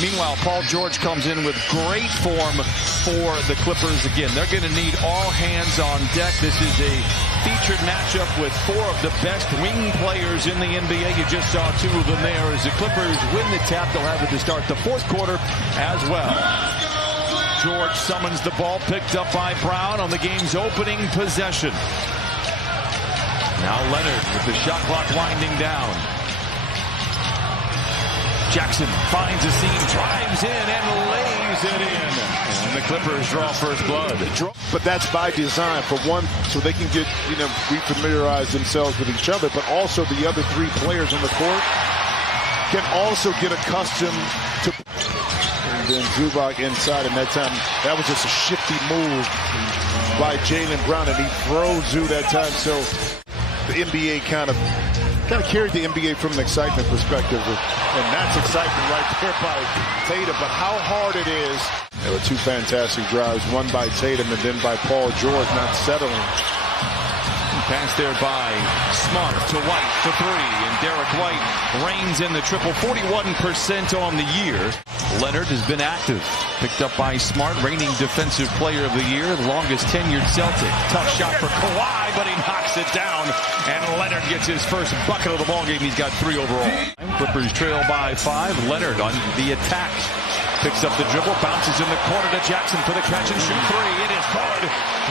Meanwhile, Paul George comes in with great form for the Clippers. Again, they're going to need all hands on deck. This is a featured matchup with four of the best wing players in the NBA. You just saw two of them there. As the Clippers win the tap, they'll have it to start the fourth quarter as well. George summons the ball, picked up by Brown on the game's opening possession. Now Leonard with the shot clock winding down. Jackson finds a seam, drives in, and lays it in. And the Clippers draw first blood. But that's by design, for one, so they can get, refamiliarize themselves with each other, but also the other three players on the court can also get accustomed to. And then Zubac inside, and that time, that was just a shifty move by Jaylen Brown, and he throws Zoo that time. So the NBA kind of carried the NBA from an excitement perspective, and that's excitement right there by Tatum. But how hard it is. There were two fantastic drives, one by Tatum and then by Paul George, not settling. Pass there by Smart to White for three, and Derek White reigns in the triple, 41% on the year. Leonard has been active, picked up by Smart, reigning defensive player of the year, the longest tenured Celtic. Tough shot for Kawhi, but he knocks it down, and Leonard gets his first bucket of the ballgame. He's got 3 overall. Clippers trail by 5. Leonard on the attack. Picks up the dribble, bounces in the corner to Jackson for the catch and shoot 3. It is good.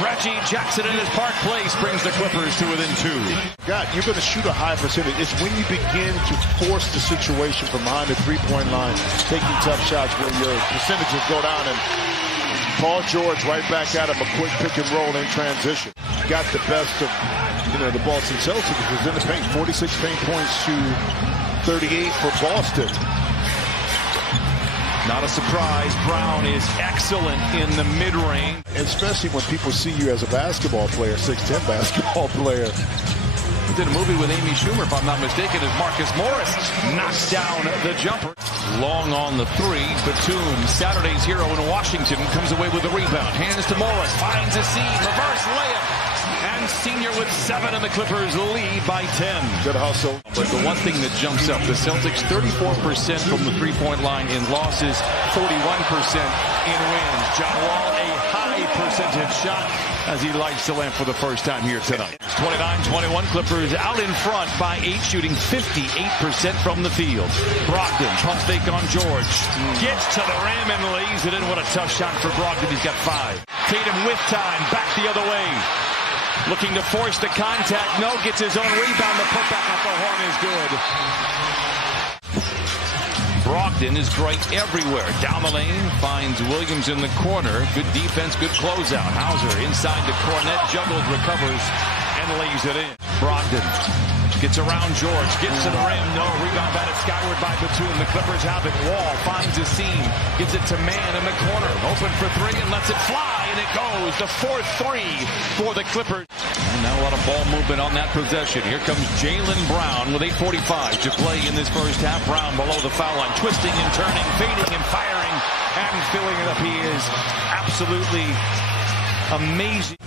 Reggie Jackson in his Park Place brings the Clippers to within 2. God, you're going to shoot a high percentage. It's when you begin to force the situation from behind the three-point line, taking tough shots where your percentages go down, and Paul George right back at him, a quick pick and roll in transition. Got the best of, the Boston Celtics, was in the paint, 46 paint points to 38 for Boston. Not a surprise, Brown is excellent in the mid-range. Especially when people see you as a basketball player, 6'10" basketball player. He did a movie with Amy Schumer, if I'm not mistaken, as Marcus Morris knocks down the jumper. Long on the 3, Batum, Saturday's hero in Washington, comes away with the rebound. Hands to Morris, finds a seam, reverse layup. And senior with 7, and the Clippers lead by 10. Good hustle. But the one thing that jumps up, the Celtics 34% from the three-point line in losses, 41% in wins. John Wall, a high percentage shot as he lights the lamp for the first time here tonight. 29-21, Clippers out in front by 8, shooting 58% from the field. Brogdon, pump fake on George. Gets to the rim and lays it in. What a tough shot for Brogdon. He's got 5. Tatum with time, back the other way. Looking to force the contact. No, gets his own rebound. The putback at the horn is good. Brogdon is great everywhere. Down the lane, finds Williams in the corner. Good defense, good closeout. Hauser inside the cornet, juggles, recovers, and lays it in. Brogdon gets around George, gets to the rim. No, rebound batted skyward by Batum. The Clippers have it. Wall finds a seam, gives it to Man in the corner. Open for 3 and lets it fly, and it goes. The 4th 3 for the Clippers. And now a lot of ball movement on that possession. Here comes Jaylen Brown with 8:45 to play in this first half. Brown below the foul line, twisting and turning, fading and firing, and filling it up. He is absolutely amazing.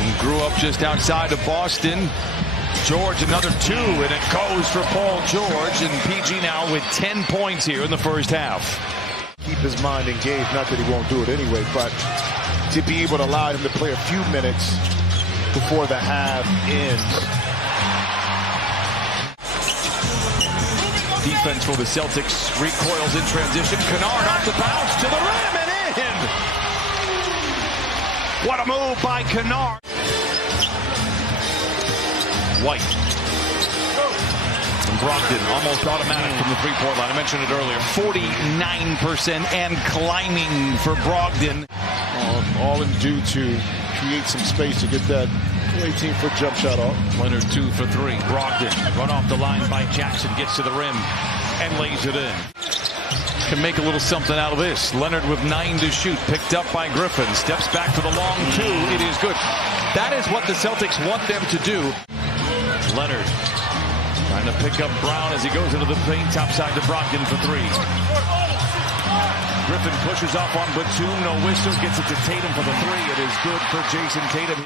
He grew up just outside of Boston. George, another 2, and it goes for Paul George, and PG now with 10 points here in the first half. Keep his mind engaged, not that he won't do it anyway, but to be able to allow him to play a few minutes before the half ends. Defense for the Celtics recoils in transition. Kennard off the bounce to the rim and in. What a move by Kennard. White. And Brogdon almost automatic from the three-point line. I mentioned it earlier. 49% and climbing for Brogdon. All in due to create some space to get that 18-foot jump shot off. Leonard 2 for 3. Brogdon run off the line by Jackson. Gets to the rim and lays it in. Can make a little something out of this. Leonard with 9 to shoot. Picked up by Griffin. Steps back for the long 2. It is good. That is what the Celtics want them to do. Leonard trying to pick up Brown as he goes into the paint. Topside to Brogdon for 3. Griffin pushes off on Batum. No whistle. Gets it to Tatum for the 3. It is good for Jason Tatum.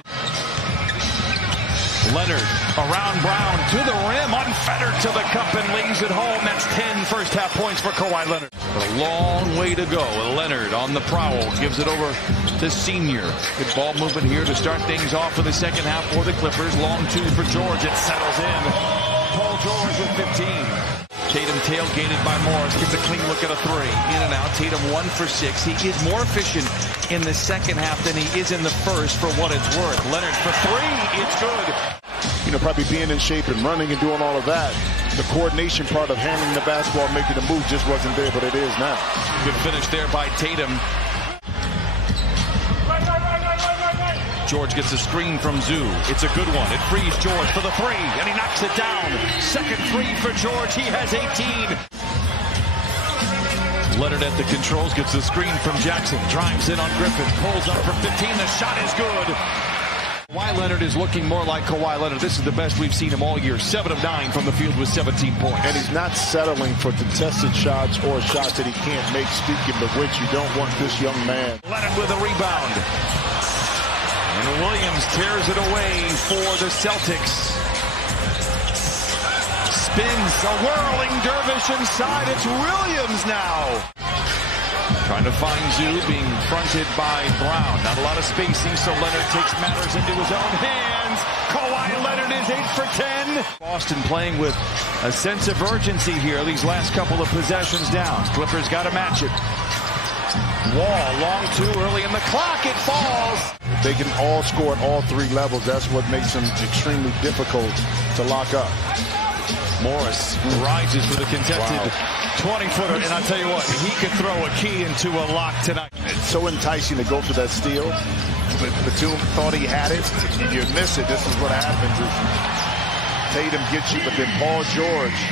Leonard around Brown to the rim, unfettered to the cup and leaves it home. That's 10 first half points for Kawhi Leonard. But a long way to go. Leonard on the prowl, gives it over to Senior. Good ball movement here to start things off for the second half for the Clippers. Long two for George. It settles in. Paul George with 15. Tatum tailgated by Morris, gets a clean look at a three. In and out, Tatum 1 for 6. He is more efficient in the second half than he is in the first for what it's worth. Leonard for three, it's good. You know, probably being in shape and running and doing all of that. The coordination part of handling the basketball, making the move just wasn't there, but it is now. Good finish there by Tatum. George gets a screen from Zoo. It's a good one. It frees George for the three, and he knocks it down. Second three for George. He has 18. Leonard at the controls, gets the screen from Jackson. Drives in on Griffin. Pulls up for 15. The shot is good. Kawhi Leonard is looking more like Kawhi Leonard. This is the best we've seen him all year. 7 of 9 from the field with 17 points. And he's not settling for contested shots or shots that he can't make, speaking of which you don't want this young man. Leonard with a rebound. And Williams tears it away for the Celtics. Spins a whirling dervish inside. It's Williams now. Trying to find Zoo, being fronted by Brown. Not a lot of spacing, so Leonard takes matters into his own hands. Kawhi Leonard is 8 for 10. Boston playing with a sense of urgency here these last couple of possessions down. Clippers got to match it. Wall, long two early in the clock. It falls. They can all score at all three levels. That's what makes them extremely difficult to lock up. Morris rises for the contested 20-footer, and I'll tell you what, he could throw a key into a lock tonight. It's so enticing to go for that steal. But Batum thought he had it. If you miss it, this is what happens. Tatum gets you, but then Paul George.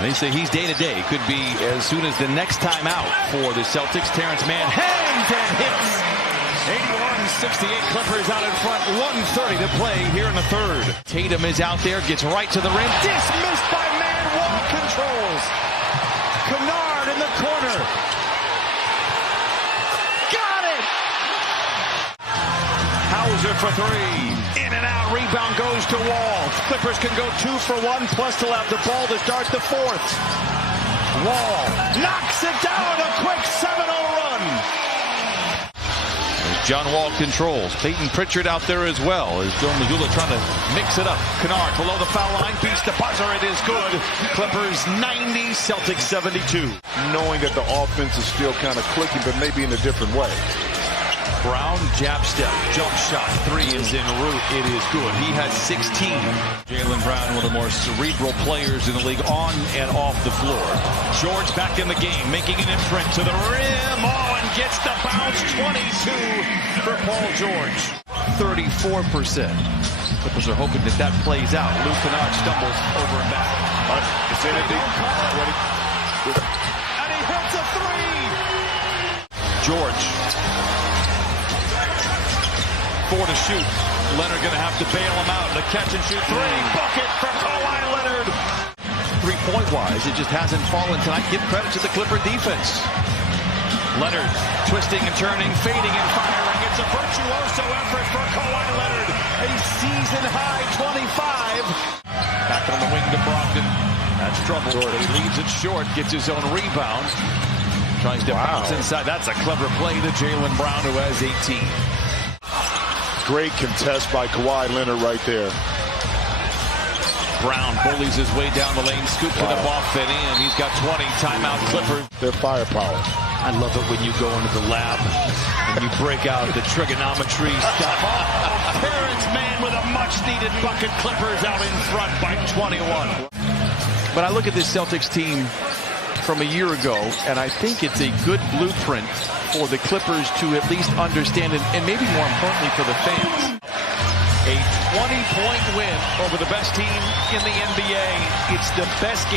They say he's day-to-day. Could be as soon as the next time out for the Celtics. Terrence Mann hangs and hits. 81-68, Clippers out in front. 1:30 to play here in the third. Tatum is out there, gets right to the rim. Dismissed by Mann. Wall controls. Kennard in the corner. Got it! Hauser for three. In and out. Rebound goes to Wall. Clippers can go 2 for 1, plus they'll have the ball to start the fourth. Wall knocks it down. A quick 7-0 run. As John Wall controls. Peyton Pritchard out there as well. As Joe Mazzulla trying to mix it up. Kennard below the foul line. Beats the buzzer. It is good. Clippers 90, Celtics 72. Knowing that the offense is still kind of clicking, but maybe in a different way. Brown, jab step, jump shot, three is en route. It is good. He has 16. Jaylen Brown, one of the more cerebral players in the league, on and off the floor. George back in the game, making an imprint to the rim. Oh, and gets the bounce. 22 for Paul George. 34%. Clippers are hoping that plays out. Luke Kennard stumbles over and back. It's in it. And he hits a three. George. 4 to shoot. Leonard going to have to bail him out. The catch and shoot three. Bucket for Kawhi Leonard. 3-point wise, it just hasn't fallen tonight. Give credit to the Clipper defense. Leonard twisting and turning, fading and firing. It's a virtuoso effort for Kawhi Leonard. A season high 25. Back on the wing to Brogdon. That's trouble. He leaves it short, gets his own rebound. Tries to bounce inside. That's a clever play to Jaylen Brown, who has 18. Great contest by Kawhi Leonard right there. Brown bullies his way down the lane, scoops it up off and in. He's got 20. Timeout Clippers. Their firepower. I love it when you go into the lab and you break out the trigonometry stuff. Oh, Terrence Mann with a much-needed bucket. Clippers out in front by 21. But I look at this Celtics team from a year ago, and I think it's a good blueprint for the Clippers to at least understand, and maybe more importantly for the fans. A 20-point win over the best team in the NBA. It's the best game.